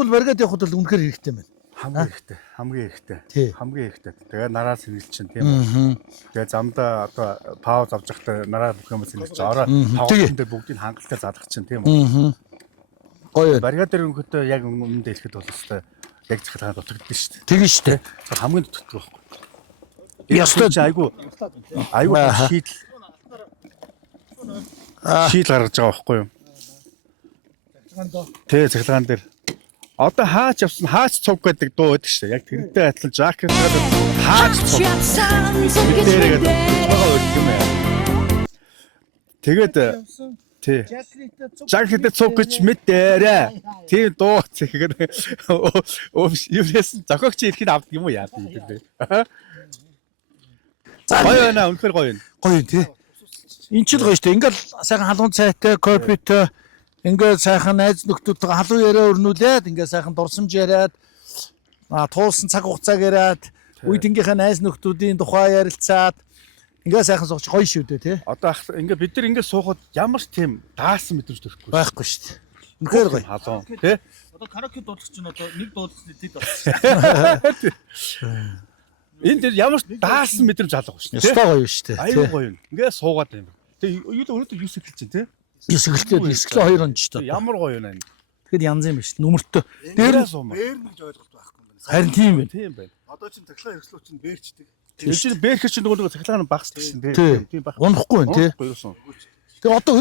Бол баригад явахд бол үнэхээр хэрэгтэй байна. Хамгийн хэрэгтэй. Тий. Хамгийн хэрэгтэй. Тэгээ нараа сэргэлж чинь тийм үү. Тэгээ замдаа одоо пауз авч явахдаа нараа бүх юм сэргэлж ороо тавхан дээр бүгдийг хангалттай залгах чинь тийм үү. Гоё. Баригад дээр өнгөтэй яг өмнөд хэлэхэд бол өстой яг захилгаан дутагддаг шүү дээ. Тэгнь шүү дээ. Хамгийн дутагддаг байхгүй. Ястай айгу шийдэл гаргаж байгаа байхгүй юу? Тэ захилгаан дээр одоо хаач явсан хаач цуг гэдэг дуу байдаг шүү дээ. Яг тэрнтэй адилхан жакет хаач цуг. Тэгээд тий. Жакет цуг гэж мэдээрээ. Тийм дуу зэхээр юусэн зохиогч ирэхэд авдаг юм уу яа гэдэг. Гоё байна үнэхээр гоё байна. гоё тий. Энд ч л гоё шүү дээ. Ингээл сайхан халуун цайтай, кофетэй ингээд сайхан найз нөхдүүдтэйгээ халуун яриа өрнүүлээд ингээд сайхан дурсамж яриад туулсан цаг хугацааг яриад үе тэнгийнхээ найз нөхдүүдийн тухай ярилцаад ингээд сайхан сууч гоё шүү дээ тий. Одоо ингээд бид нар ингээд суухад ямар ч тийм даасан мэдрэмж төрөхгүй Байхгүй шүү дээ. Үнэхээр гоё. Халуун тий. Одоо караоке дуулах чинь одоо нэг дуулсан тэд болсон. Энд ямар ч даасан мэдрэмж алга шүү дээ. Өстой гоё шүү дээ. Аюу гоё юм. Ингээд суугаад юм. Тэгээ юу л өнөөдөр 9 эхэлж чинь тий. Эсгэлтэй 2 он ч дээ. Ямар гоё юм аа. Тэгэхэд янз юм биш. Нүмертэй. Дээр суумаа. Бээр гэж ойлголт байхгүй юм байна. Харин тийм байна. Тийм байна. Одоо чинь цахилгаан хэрэгслүүд чинь бээрчдэг. Тэр чинь бэхэр чинь нөгөө цахилгаан багсдаг шин Тийм. тийм баг. Унахгүй байна тий. Гоёсон. Тэгээ одоо